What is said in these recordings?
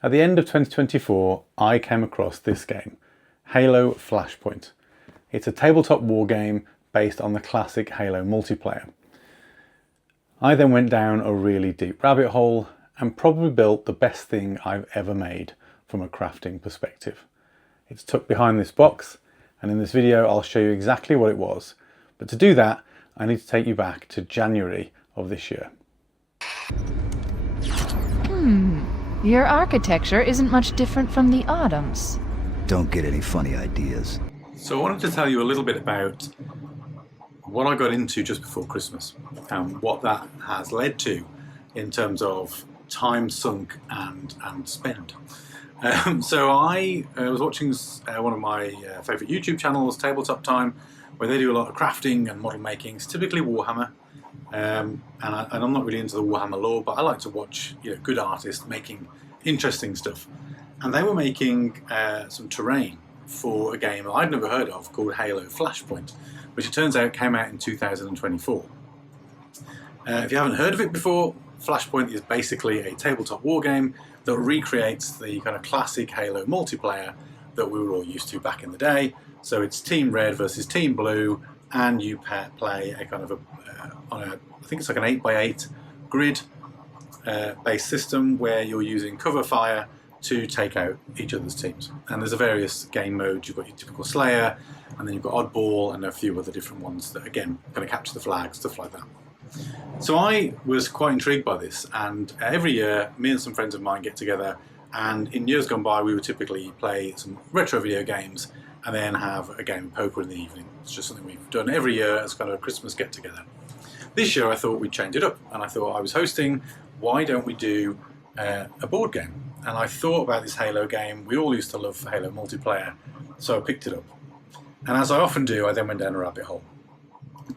At the end of 2024, I came across this game, Halo Flashpoint. It's a tabletop war game based on the classic Halo multiplayer. I then went down a really deep rabbit hole and probably built the best thing I've ever made from a crafting perspective. It's tucked behind this box, and in this video I'll show you exactly what it was. But to do that, I need to take you back to January of this year. Your architecture isn't much different from the Autumn's. Don't get any funny ideas. So I wanted to tell you a little bit about what I got into just before Christmas and what that has led to in terms of time sunk and spent. So I was watching one of my favourite YouTube channels, Tabletop Time, where they do a lot of crafting and model making. It's typically Warhammer, and I'm not really into the Warhammer lore, but I like to watch good artists making interesting stuff. And they were making some terrain for a game I'd never heard of called Halo Flashpoint, which it turns out came out in 2024. If you haven't heard of it before, Flashpoint is basically a tabletop war game that recreates the kind of classic Halo multiplayer that we were all used to back in the day. So it's Team Red versus Team Blue, and you play a kind of I think it's like an 8x8 grid based system where you're using cover fire to take out each other's teams. And there's a various game modes. You've got your typical Slayer, and then you've got Oddball, and a few other different ones that again kind of capture the flag, stuff like that. So I was quite intrigued by this, and every year me and some friends of mine get together, and in years gone by we would typically play some retro video games and then have a game of poker in the evening. It's just something we've done every year as kind of a Christmas get together. This year I thought we'd change it up, and I thought I was hosting, why don't we do a board game? And I thought about this Halo game. We all used to love Halo multiplayer, so I picked it up. And as I often do, I then went down a rabbit hole.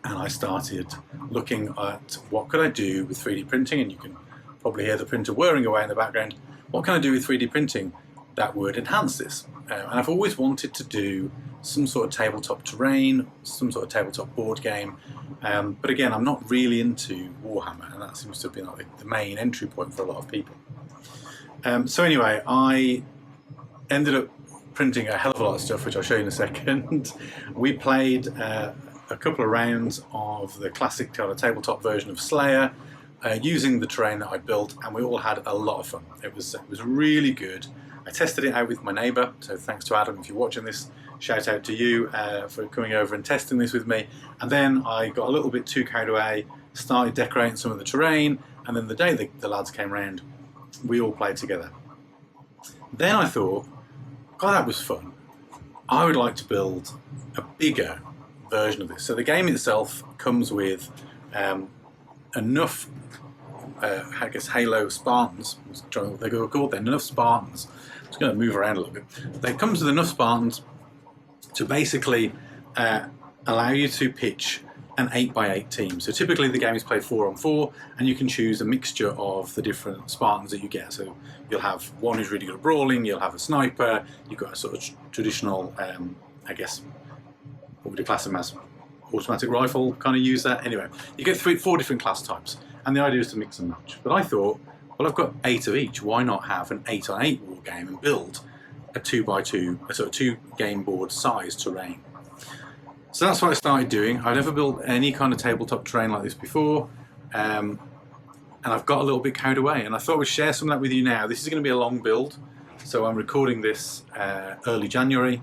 And I started looking at what could I do with 3D printing, and you can probably hear the printer whirring away in the background. What can I do with 3D printing that would enhance this? And I've always wanted to do some sort of tabletop terrain, some sort of tabletop board game. But again, I'm not really into Warhammer, and that seems to have been like the main entry point for a lot of people. So anyway, I ended up printing a hell of a lot of stuff, which I'll show you in a second. We played a couple of rounds of the classic kind of tabletop version of Slayer, using the terrain that I built, and we all had a lot of fun. It was really good. I tested it out with my neighbour, so thanks to Adam if you're watching this. Shout out to you for coming over and testing this with me. And then I got a little bit too carried away, started decorating some of the terrain, and then the day the lads came round, we all played together. Then I thought, God, that was fun. I would like to build a bigger version of this. So the game itself comes with enough, I guess, Halo Spartans. They were called then, enough Spartans. I'm just going to move around a little bit. It comes with enough Spartans to basically allow you to pitch an 8x8 team. So typically the game is played 4-on-4, and you can choose a mixture of the different Spartans that you get. So you'll have one who's really good at brawling, you'll have a sniper, you've got a sort of traditional, I guess, what would you class them as? Automatic rifle, kind of use that. Anyway, you get 4 different class types, and the idea is to mix and match. But I thought, well, I've got 8 of each, why not have an 8-on-8 war game and build a 2x2, a sort of 2 game board size terrain? So that's what I started doing. I've never built any kind of tabletop terrain like this before, and I've got a little bit carried away, and I thought we'd share some of that with you now. This is going to be a long build, so I'm recording this early January,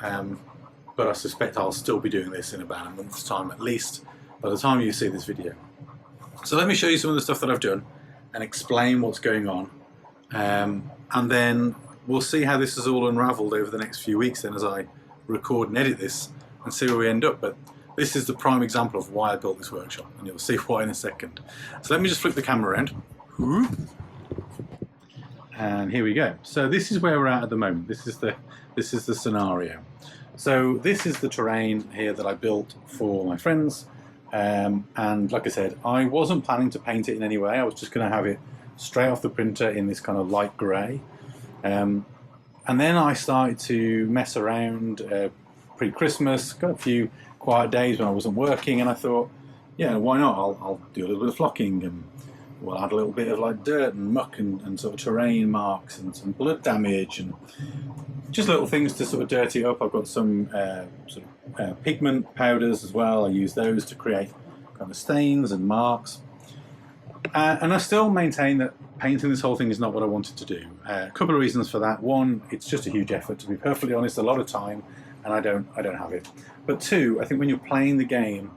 but I suspect I'll still be doing this in about a month's time at least, by the time you see this video. So let me show you some of the stuff that I've done and explain what's going on, and then we'll see how this is all unravelled over the next few weeks then as I record and edit this and see where we end up. But this is the prime example of why I built this workshop, and you'll see why in a second. So let me just flip the camera around. And here we go. So this is where we're at the moment. This is the scenario. So this is the terrain here that I built for my friends, and like I said, I wasn't planning to paint it in any way. I was just going to have it straight off the printer in this kind of light grey, and then I started to mess around pre-Christmas, got a few quiet days when I wasn't working, and I thought, yeah, why not? I'll do a little bit of flocking and we'll add a little bit of like dirt and muck and sort of terrain marks and some blood damage and just little things to sort of dirty it up. I've got some pigment powders as well. I use those to create kind of stains and marks. And I still maintain that painting this whole thing is not what I wanted to do. A couple of reasons for that. One, it's just a huge effort, to be perfectly honest, a lot of time, and I don't have it. But two, I think when you're playing the game,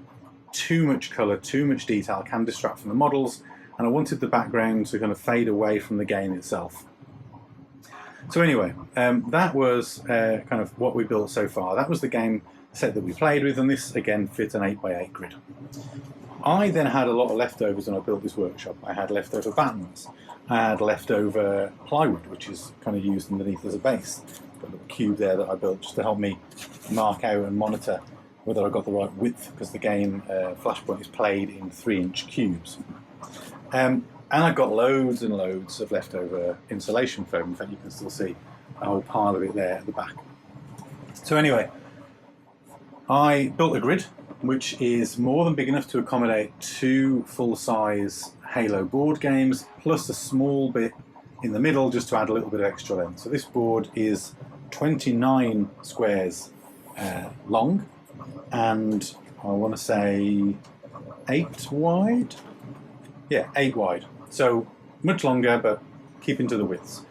too much colour, too much detail can distract from the models, and I wanted the background to kind of fade away from the game itself. So anyway, that was kind of what we built so far. That was the game set that we played with, and this again fit an 8x8 grid. I then had a lot of leftovers when I built this workshop. I had leftover battens, I had leftover plywood, which is kind of used underneath as a base. Got a little cube there that I built just to help me mark out and monitor whether I got the right width, because the game Flashpoint is played in 3-inch cubes. And I got loads and loads of leftover insulation foam. In fact, you can still see a whole pile of it there at the back. So anyway, I built a grid which is more than big enough to accommodate 2 full-size Halo board games, plus a small bit in the middle just to add a little bit of extra length. So this board is 29 squares long, and I want to say 8 wide? Yeah, 8 wide. So much longer, but keeping to the widths.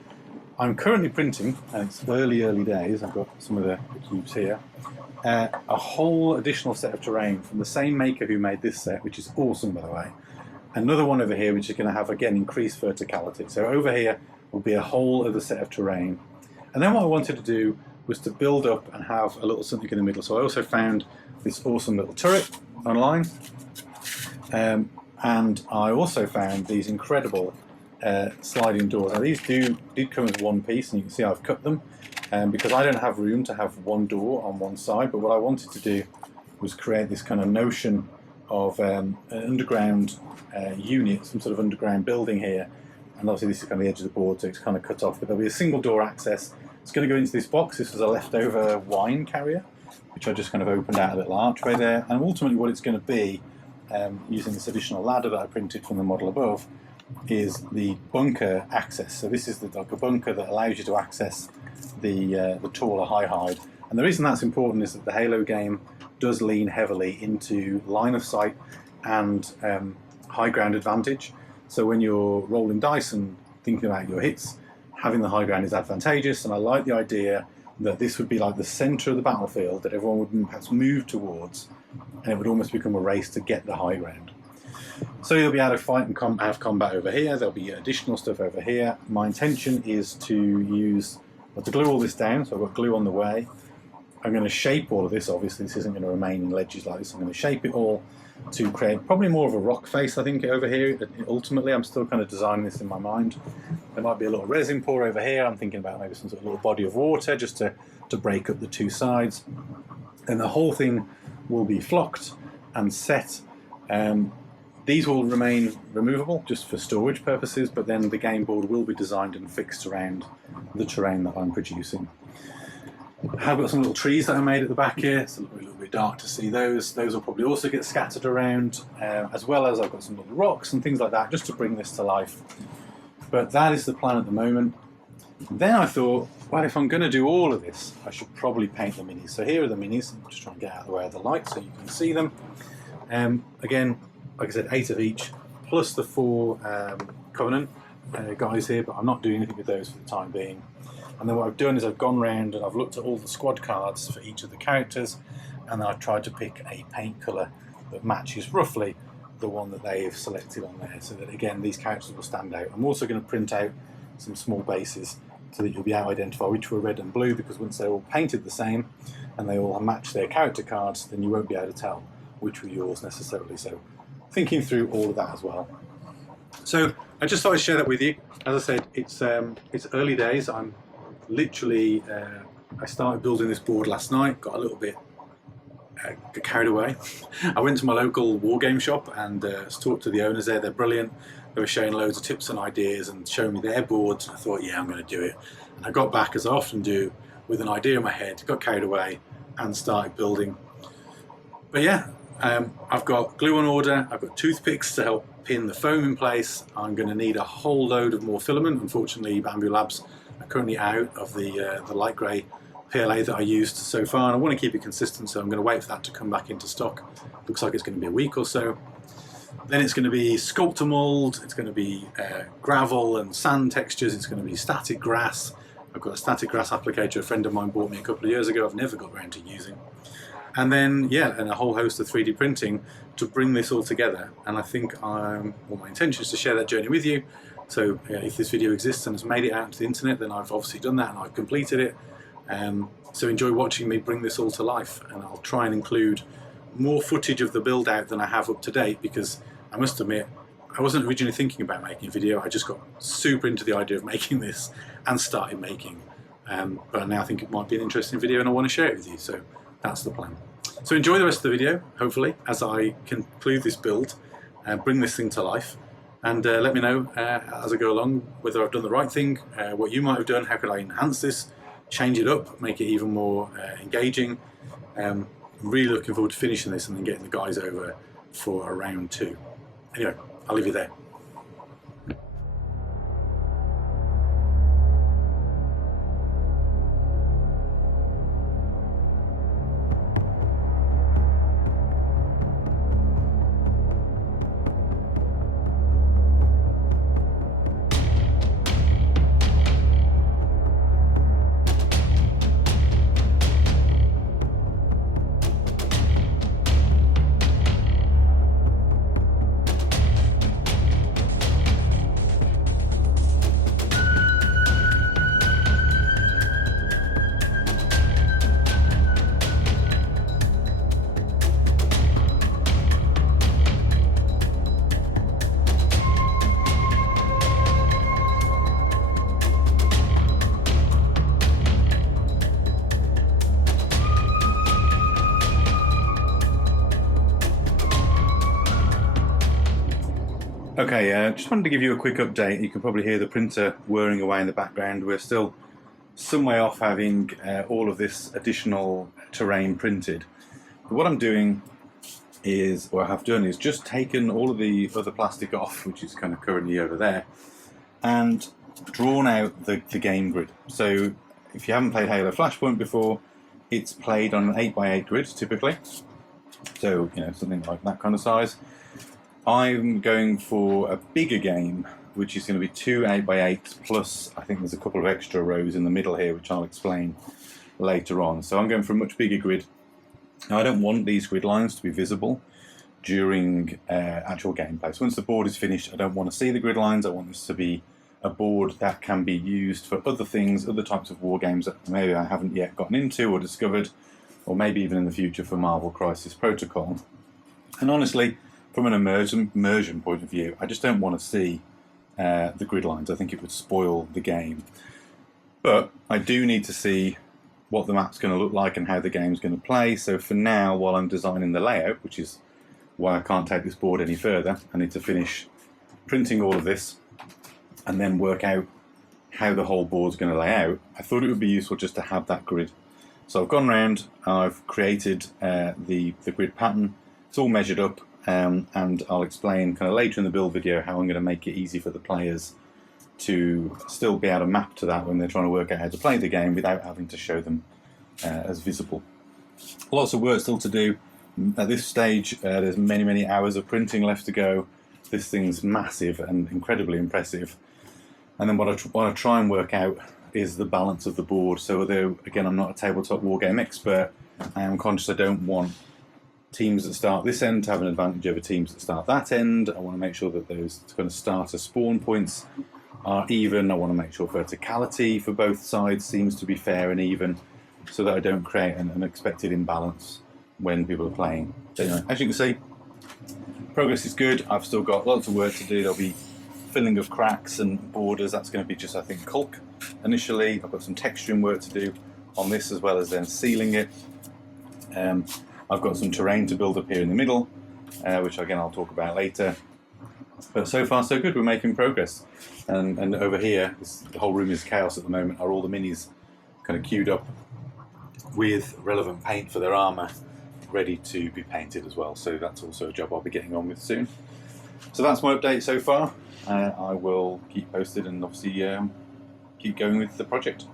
I'm currently printing, and it's early days, I've got some of the cubes here, a whole additional set of terrain from the same maker who made this set, which is awesome by the way. Another one over here which is going to have, again, increased verticality. So over here will be a whole other set of terrain. And then what I wanted to do was to build up and have a little something in the middle. So I also found this awesome little turret online. And I also found these incredible sliding doors. Now these did come as one piece, and you can see I've cut them because I don't have room to have one door on one side. But what I wanted to do was create this kind of notion of an underground unit, some sort of underground building here. And obviously this is kind of the edge of the board, so it's kind of cut off, but there'll be a single door access. It's going to go into this box. This was a leftover wine carrier, which I just kind of opened out a little archway there. And ultimately what it's going to be, using this additional ladder that I printed from the model above, is the bunker access. So this is like a bunker that allows you to access the taller high hide. And the reason that's important is that the Halo game does lean heavily into line of sight and high ground advantage. So when you're rolling dice and thinking about your hits, having the high ground is advantageous. And I like the idea that this would be like the centre of the battlefield that everyone would perhaps move towards, and it would almost become a race to get the high ground. So you'll be able to fight and have combat over here. There'll be additional stuff over here. My intention is to glue all this down. So I've got glue on the way. I'm going to shape all of this. Obviously this isn't going to remain in ledges like this. I'm going to shape it all to create probably more of a rock face, I think, over here. Ultimately I'm still kind of designing this in my mind. There might be a little resin pour over here. I'm thinking about maybe some sort of little body of water just to break up the two sides. And the whole thing will be flocked and set. These will remain removable just for storage purposes, but then the game board will be designed and fixed around the terrain that I'm producing. I've got some little trees that I made at the back here. It's a little bit dark to see those. Those will probably also get scattered around, as well as I've got some little rocks and things like that just to bring this to life. But that is the plan at the moment. Then I thought, well, if I'm going to do all of this, I should probably paint the minis. So here are the minis. I'm just trying to get out of the way of the light so you can see them. Again, like I said, 8 of each, plus the 4 Covenant guys here, but I'm not doing anything with those for the time being. And then what I've done is I've gone round and I've looked at all the squad cards for each of the characters, and then I've tried to pick a paint colour that matches roughly the one that they've selected on there, so that again these characters will stand out. I'm also going to print out some small bases so that you'll be able to identify which were red and blue, because once they're all painted the same and they all match their character cards, then you won't be able to tell which were yours necessarily. So thinking through all of that as well. So I just thought I'd share that with you. As I said, it's early days. I'm literally, I started building this board last night, got a little bit carried away. I went to my local wargame shop and talked to the owners there. They're brilliant. They were showing loads of tips and ideas and showing me their boards. I thought, yeah, I'm going to do it. And I got back, as I often do, with an idea in my head, got carried away and started building. But yeah, I've got glue on order, I've got toothpicks to help pin the foam in place. I'm going to need a whole load of more filament. Unfortunately, Bamboo Labs are currently out of the light grey PLA that I used so far, and I want to keep it consistent, so I'm going to wait for that to come back into stock. Looks like it's going to be a week or so. Then it's going to be sculptor mould, it's going to be gravel and sand textures, it's going to be static grass. I've got a static grass applicator a friend of mine bought me a couple of years ago, I've never got around to using. And then, yeah, and a whole host of 3D printing to bring this all together. And I think my intention is to share that journey with you. So if this video exists and has made it out to the internet, then I've obviously done that and I've completed it. So enjoy watching me bring this all to life, and I'll try and include more footage of the build out than I have up to date, because I must admit I wasn't originally thinking about making a video. I just got super into the idea of making this and started making. But now I think it might be an interesting video and I want to share it with you, so that's the plan. So enjoy the rest of the video, hopefully, as I conclude this build and bring this thing to life. And let me know as I go along whether I've done the right thing, what you might have done, how could I enhance this, change it up, make it even more engaging. I'm really looking forward to finishing this and then getting the guys over for a round 2. Anyway, I'll leave you there. Okay, just wanted to give you a quick update. You can probably hear the printer whirring away in the background. We're still some way off having all of this additional terrain printed. But what I'm doing is, or I have done, is just taken all of the other plastic off, which is kind of currently over there, and drawn out the game grid. So if you haven't played Halo Flashpoint before, it's played on an 8x8 grid typically. So, you know, something like that kind of size. I'm going for a bigger game, which is going to be 2 8x8 plus I think there's a couple of extra rows in the middle here, which I'll explain later on. So I'm going for a much bigger grid. Now I don't want these grid lines to be visible during actual gameplay. So once the board is finished, I don't want to see the grid lines. I want this to be a board that can be used for other things, other types of war games that maybe I haven't yet gotten into or discovered, or maybe even in the future for Marvel Crisis Protocol. And honestly, from an immersion point of view, I just don't want to see the grid lines. I think it would spoil the game. But I do need to see what the map's going to look like and how the game's going to play. So for now, while I'm designing the layout, which is why I can't take this board any further, I need to finish printing all of this and then work out how the whole board's going to lay out. I thought it would be useful just to have that grid. So I've gone around, I've created the grid pattern. It's all measured up. And I'll explain kind of later in the build video how I'm going to make it easy for the players to still be able to map to that when they're trying to work out how to play the game without having to show them as visible. Lots of work still to do. At this stage, there's many hours of printing left to go. This thing's massive and incredibly impressive. And then what I want to try and work out is the balance of the board. So although, again, I'm not a tabletop wargame expert, I am conscious I don't want teams that start this end to have an advantage over teams that start that end. I want to make sure that those kind of starter spawn points are even. I want to make sure verticality for both sides seems to be fair and even, so that I don't create an unexpected imbalance when people are playing. So anyway, as you can see, progress is good. I've still got lots of work to do. There'll be filling of cracks and borders. That's going to be just, I think, caulk initially. I've got some texturing work to do on this, as well as then sealing it. I've got some terrain to build up here in the middle, which again I'll talk about later. But so far so good, we're making progress. And over here, the whole room is chaos at the moment, are all the minis kind of queued up with relevant paint for their armour. ready to be painted as well. So that's also a job I'll be getting on with soon. So that's my update so far. I will keep posted and obviously keep going with the project.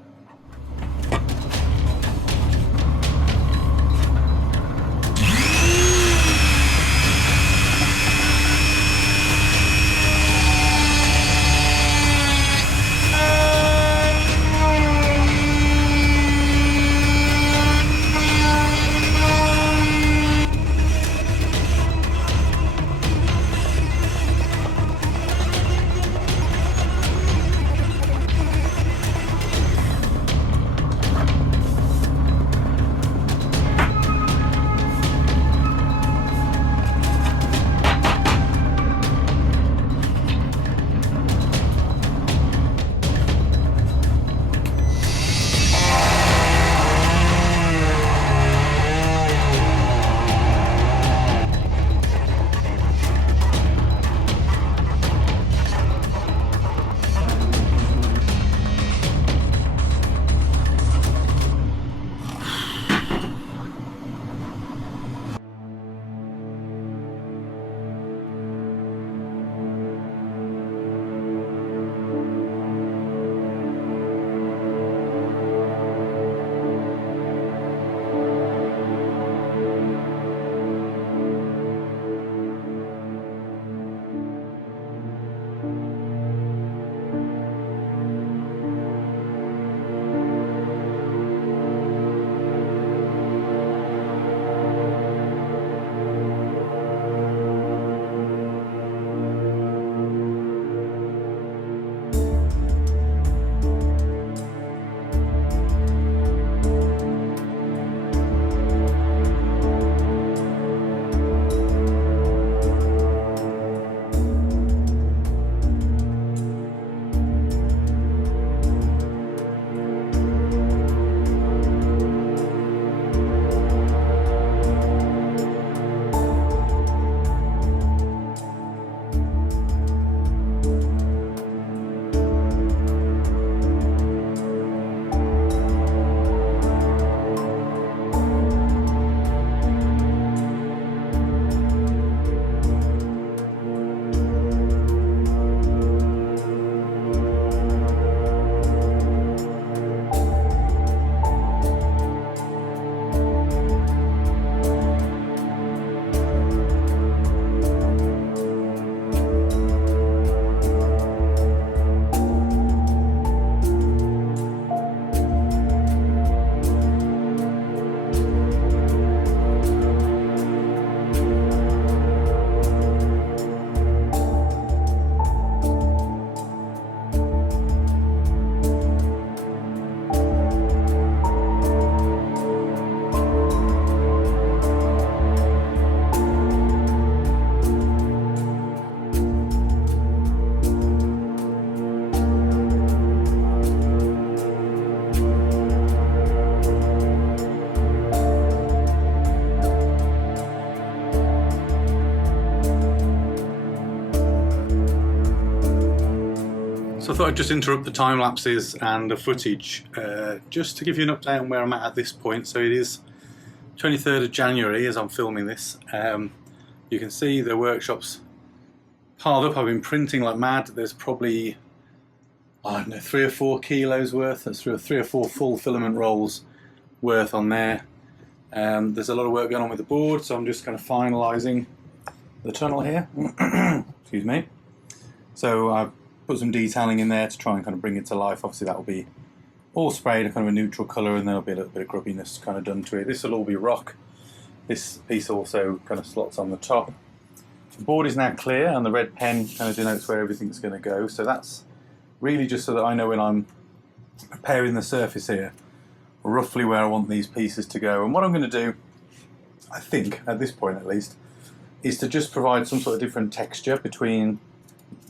So I thought I'd just interrupt the time lapses and the footage just to give you an update on where I'm at this point. So it is 23rd of January as I'm filming this. You can see the workshop's piled up. I've been printing like mad. There's probably, I don't know, 3 or 4 kilos worth. That's 3 or 4 full filament rolls worth on there. There's a lot of work going on with the board, so I'm just kind of finalising the tunnel here. Excuse me. So I've put some detailing in there to try and kind of bring it to life. Obviously that will be all sprayed a kind of a neutral colour, and there'll be a little bit of grubbiness kind of done to it. This will all be rock. This piece also kind of slots on the top. The board is now clear and the red pen kind of denotes where everything's going to go. So that's really just so that I know when I'm preparing the surface here roughly where I want these pieces to go. And what I'm going to do, I think at this point at least, is to just provide some sort of different texture between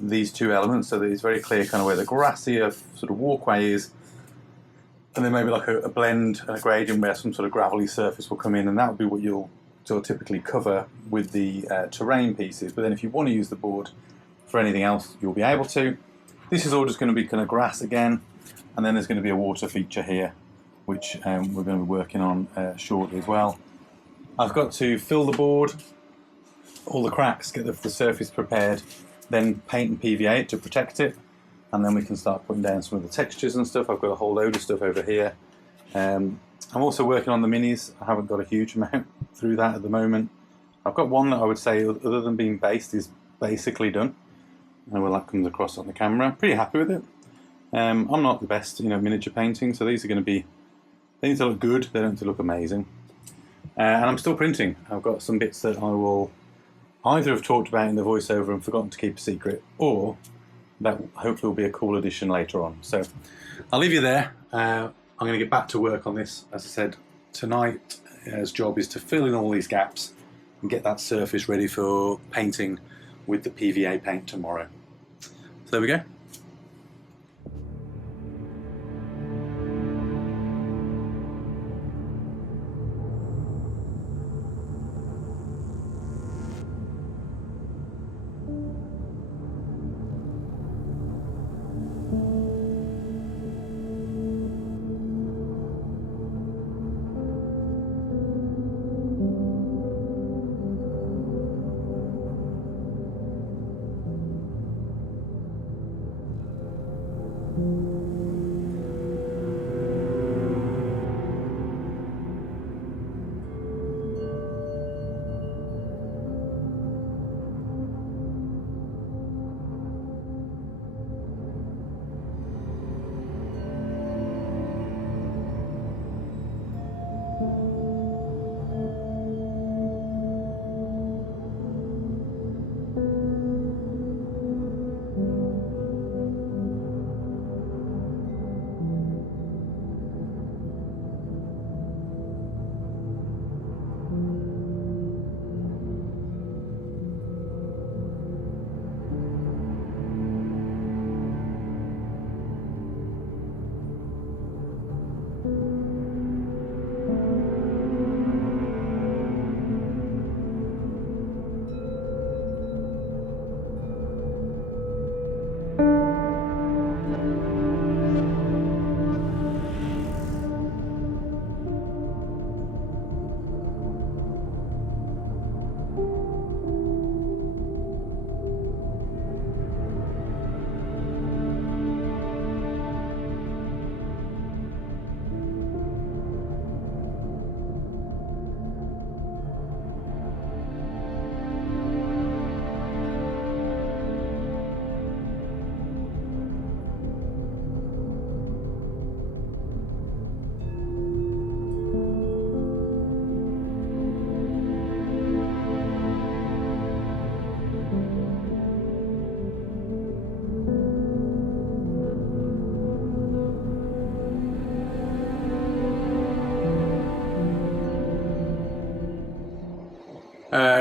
these two elements so that it's very clear kind of where the grassier sort of walkway is, and then maybe like a blend and a gradient where some sort of gravelly surface will come in, and that would be what you'll sort of typically cover with the terrain pieces. But then if you want to use the board for anything else, you'll be able to. This is all just going to be kind of grass again, and then there's going to be a water feature here which we're going to be working on shortly as well. I've got to fill the board, all the cracks, get the surface prepared, then paint and PVA it to protect it, and then we can start putting down some of the textures and stuff. I've got a whole load of stuff over here. I'm also working on the minis. I haven't got a huge amount through that at the moment. I've got one that I would say, other than being based, is basically done. And when that comes across on the camera, pretty happy with it. I'm not the best, miniature painting, so these are going to be, they need to look good, they don't need to look amazing. And I'm still printing. I've got some bits that I will either have talked about in the voiceover and forgotten to keep a secret, or that hopefully will be a cool addition later on. So I'll leave you there. I'm going to get back to work on this. As I said, tonight's job is to fill in all these gaps and get that surface ready for painting with the PVA paint tomorrow. So there we go.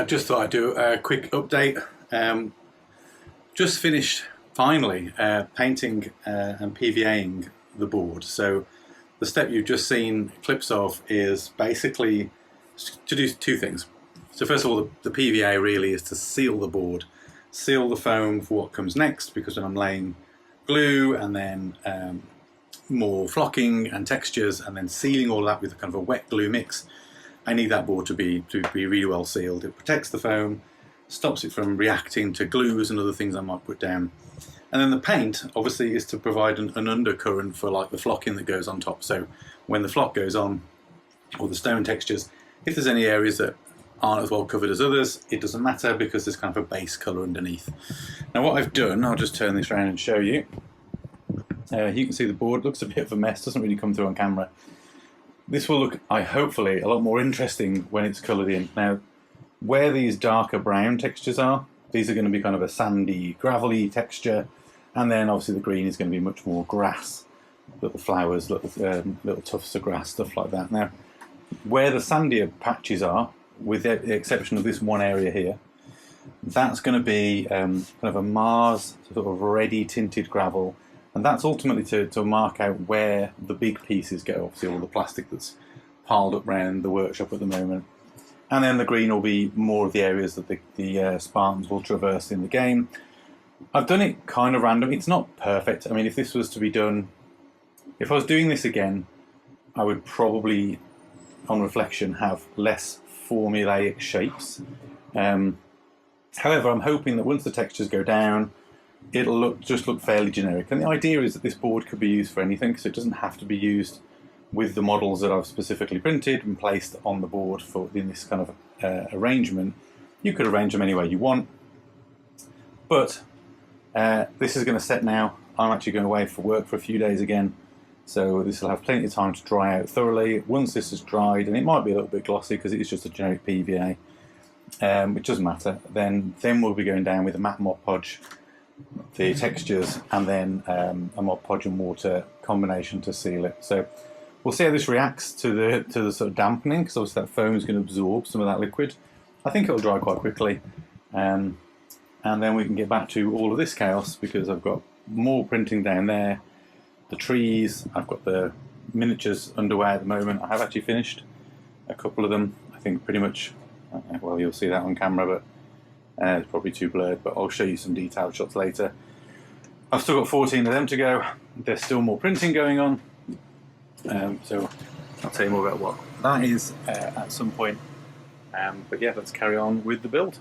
Just thought I'd do a quick update. Just finished, finally, painting and PVAing the board. So the step you've just seen clips of is basically to do two things. So first of all, the PVA really is to seal the board, seal the foam for what comes next, because when I'm laying glue and then more flocking and textures and then sealing all of that with a kind of a wet glue mix, I need that board to be really well sealed. It protects the foam, stops it from reacting to glues and other things I might put down. And then the paint obviously is to provide an undercurrent for like the flocking that goes on top. So when the flock goes on, or the stone textures, if there's any areas that aren't as well covered as others, it doesn't matter because there's kind of a base colour underneath. Now what I've done, I'll just turn this around and show you. You can see the board looks a bit of a mess, doesn't really come through on camera. This will look, hopefully, a lot more interesting when it's coloured in. Now, where these darker brown textures are, these are going to be kind of a sandy, gravelly texture, and then obviously the green is going to be much more grass, little flowers, little tufts of grass, stuff like that. Now, where the sandier patches are, with the exception of this one area here, that's going to be kind of a Mars sort of ready tinted gravel. And that's ultimately to mark out where the big pieces go, obviously all the plastic that's piled up around the workshop at the moment. And then the green will be more of the areas that the Spartans will traverse in the game. I've done it kind of random. It's not perfect. I mean, if this was to be done, if I was doing this again, I would probably, on reflection, have less formulaic shapes. However, I'm hoping that once the textures go down, it'll just look fairly generic. And the idea is that this board could be used for anything, so it doesn't have to be used with the models that I've specifically printed and placed on the board for in this kind of arrangement. You could arrange them any way you want, but this is going to set now. I'm actually going away for work for a few days again, so this will have plenty of time to dry out thoroughly. Once this is dried, and it might be a little bit glossy because it is just a generic PVA, which doesn't matter, then we'll be going down with a matte Mod Podge, the textures, and then a Mod Podge and water combination to seal it. So we'll see how this reacts to the sort of dampening, because obviously that foam is going to absorb some of that liquid. I think it'll dry quite quickly, and then we can get back to all of this chaos, because I've got more printing down there, the trees, I've got the miniatures underway at the moment. I have actually finished a couple of them, I think pretty much. Well, you'll see that on camera, but it's probably too blurred, but I'll show you some detailed shots later. I've still got 14 of them to go. There's still more printing going on, so I'll tell you more about what that is at some point. But yeah, let's carry on with the build.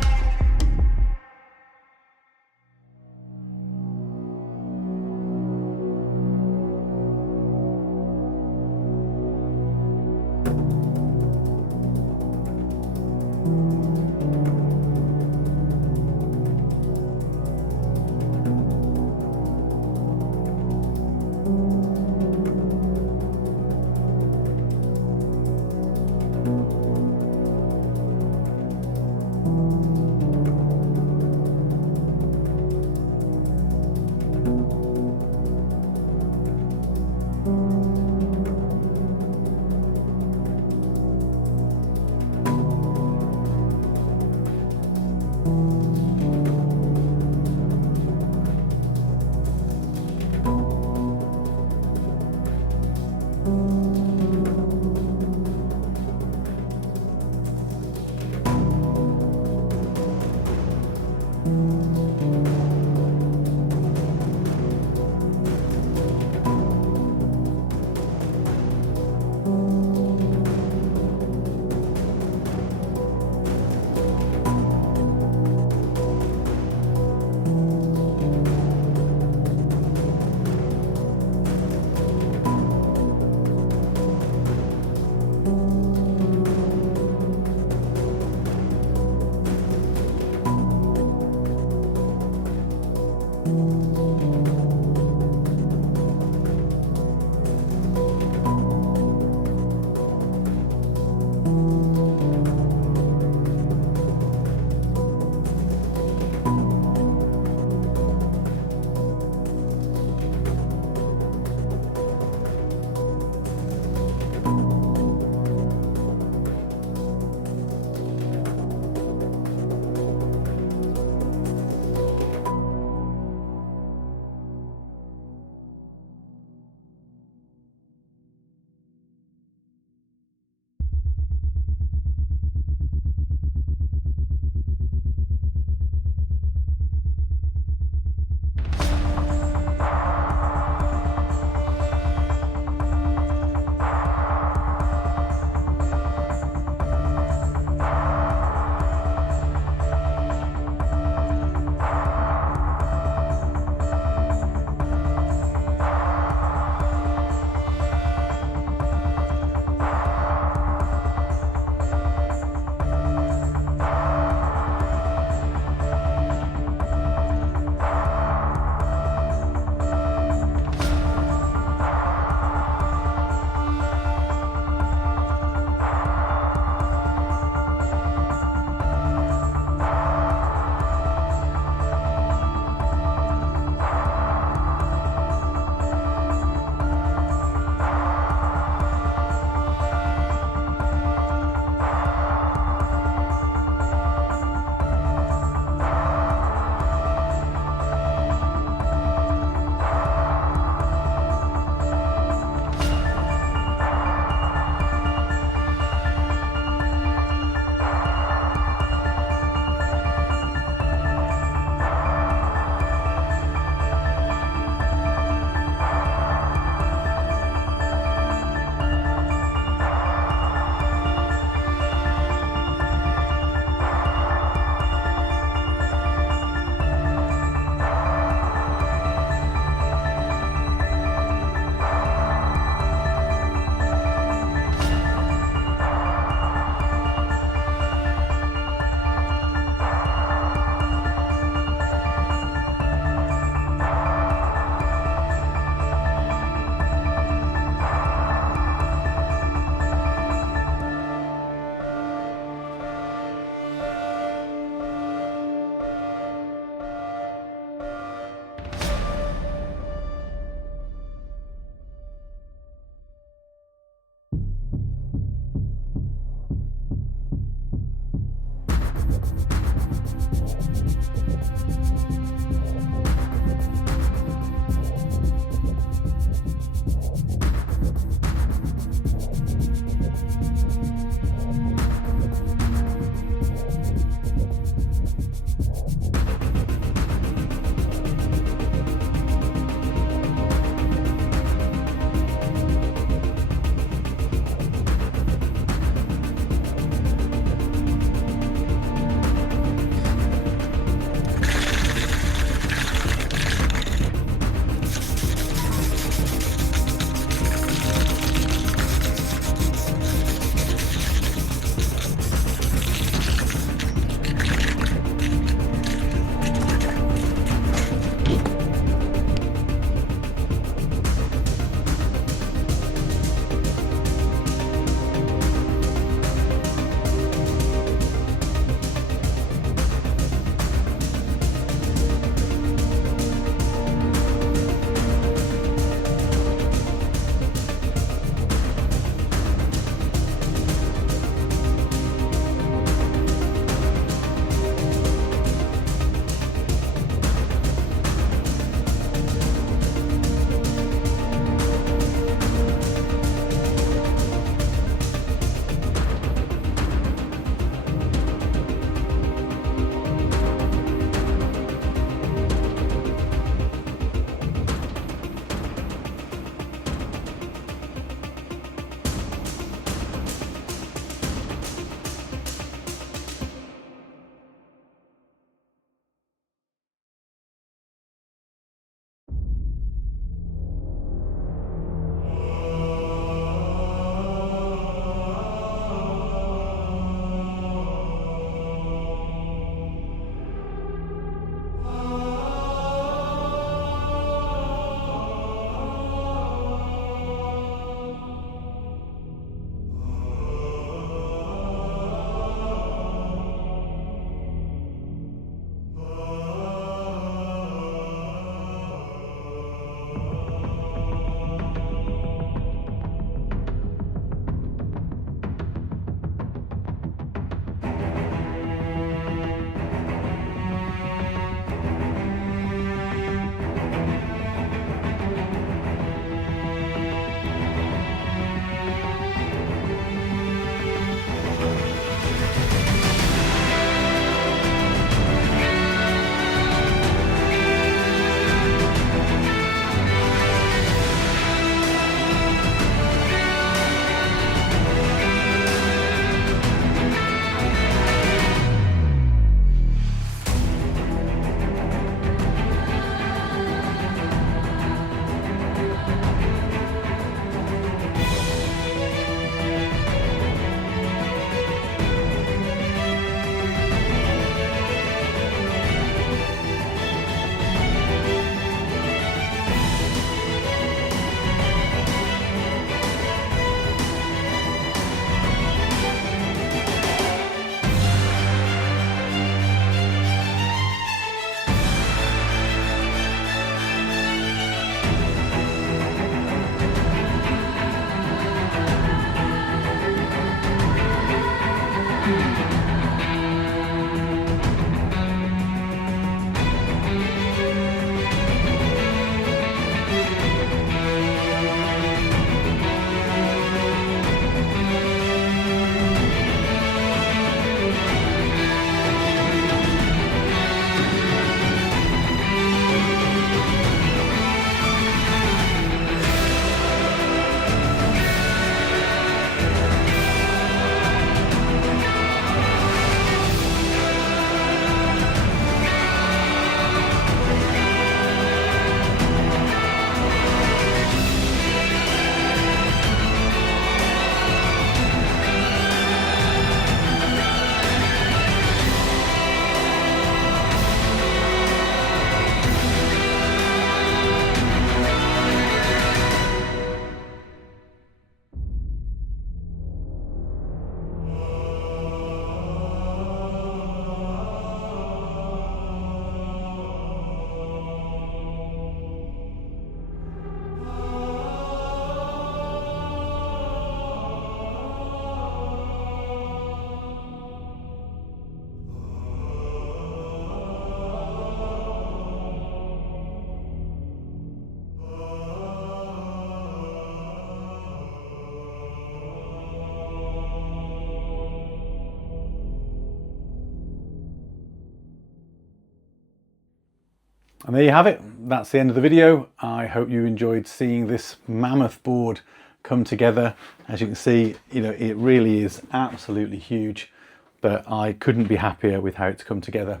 And there you have it. That's the end of the video. I hope you enjoyed seeing this mammoth board come together. As you can see, you know, it really is absolutely huge, but I couldn't be happier with how it's come together.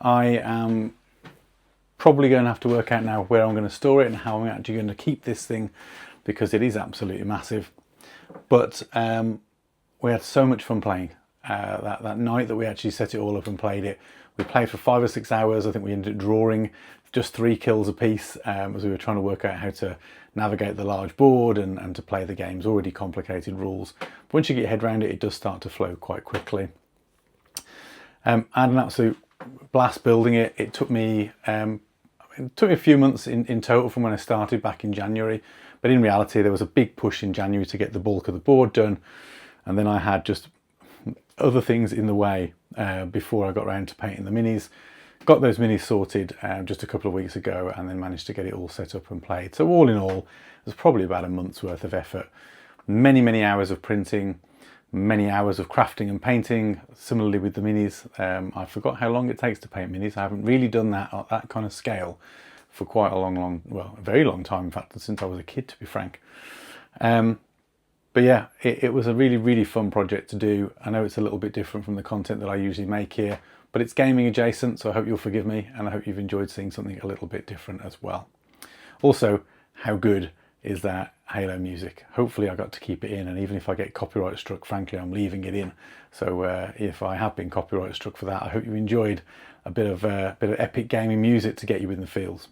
I am probably going to have to work out now where I'm going to store it and how I'm actually going to keep this thing, because it is absolutely massive. But we had so much fun playing. That night that we actually set it all up and played it, we played for 5 or 6 hours. I think we ended up drawing just 3 kills apiece as we were trying to work out how to navigate the large board and to play the game's already complicated rules. But once you get your head around it, it does start to flow quite quickly. I had an absolute blast building it. It took me a few months in total from when I started back in January, but in reality there was a big push in January to get the bulk of the board done, and then I had just other things in the way before I got around to painting the minis. Got those minis sorted just a couple of weeks ago, and then managed to get it all set up and played. So all in all, it was probably about a month's worth of effort. Many hours of printing, many hours of crafting and painting. Similarly with the minis, I forgot how long it takes to paint minis. I haven't really done that at that kind of scale for quite a a very long time, in fact, since I was a kid, to be frank. But yeah, it was a really fun project to do. I know it's a little bit different from the content that I usually make here, but it's gaming adjacent, so I hope you'll forgive me, and I hope you've enjoyed seeing something a little bit different as well. Also, how good is that Halo music? Hopefully I got to keep it in, and even if I get copyright struck, frankly, I'm leaving it in. So if I have been copyright struck for that, I hope you enjoyed a bit of epic gaming music to get you in the feels.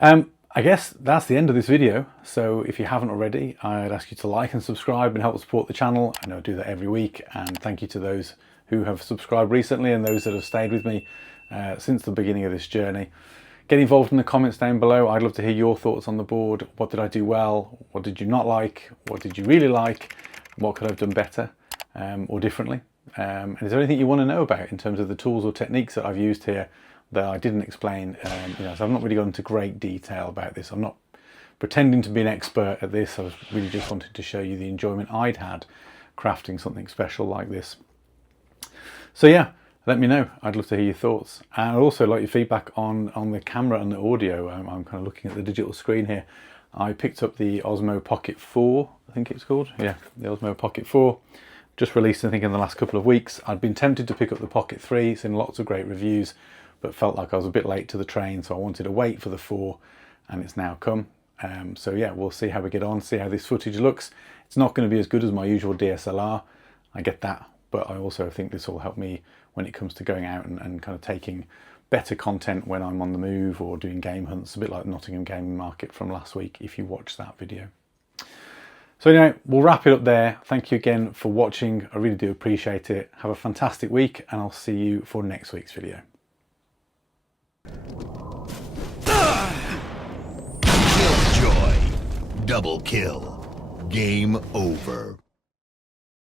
I guess that's the end of this video. So if you haven't already, I'd ask you to like and subscribe and help support the channel. I know I do that every week, and thank you to those who have subscribed recently and those that have stayed with me since the beginning of this journey. Get involved in the comments down below. I'd love to hear your thoughts on the board. What did I do well? What did you not like? What did you really like? What could I have done better or differently? And is there anything you want to know about in terms of the tools or techniques that I've used here that I didn't explain? So I've not really gone into great detail about this. I'm not pretending to be an expert at this. I was really just wanted to show you the enjoyment I'd had crafting something special like this. So yeah, let me know. I'd love to hear your thoughts. And I'd also like your feedback on the camera and the audio. I'm kind of looking at the digital screen here. I picked up the Osmo Pocket 4, I think it's called. Yeah, the Osmo Pocket 4. Just released, I think, in the last couple of weeks. I'd been tempted to pick up the Pocket 3. It's in lots of great reviews, but felt like I was a bit late to the train, so I wanted to wait for the 4, and it's now come. So yeah, we'll see how we get on, see how this footage looks. It's not going to be as good as my usual DSLR, I get that, but I also think this will help me when it comes to going out and kind of taking better content when I'm on the move or doing game hunts, a bit like the Nottingham Gaming Market from last week, if you watched that video. So anyway, we'll wrap it up there. Thank you again for watching. I really do appreciate it. Have a fantastic week, and I'll see you for next week's video. Killjoy. Double kill. Game over.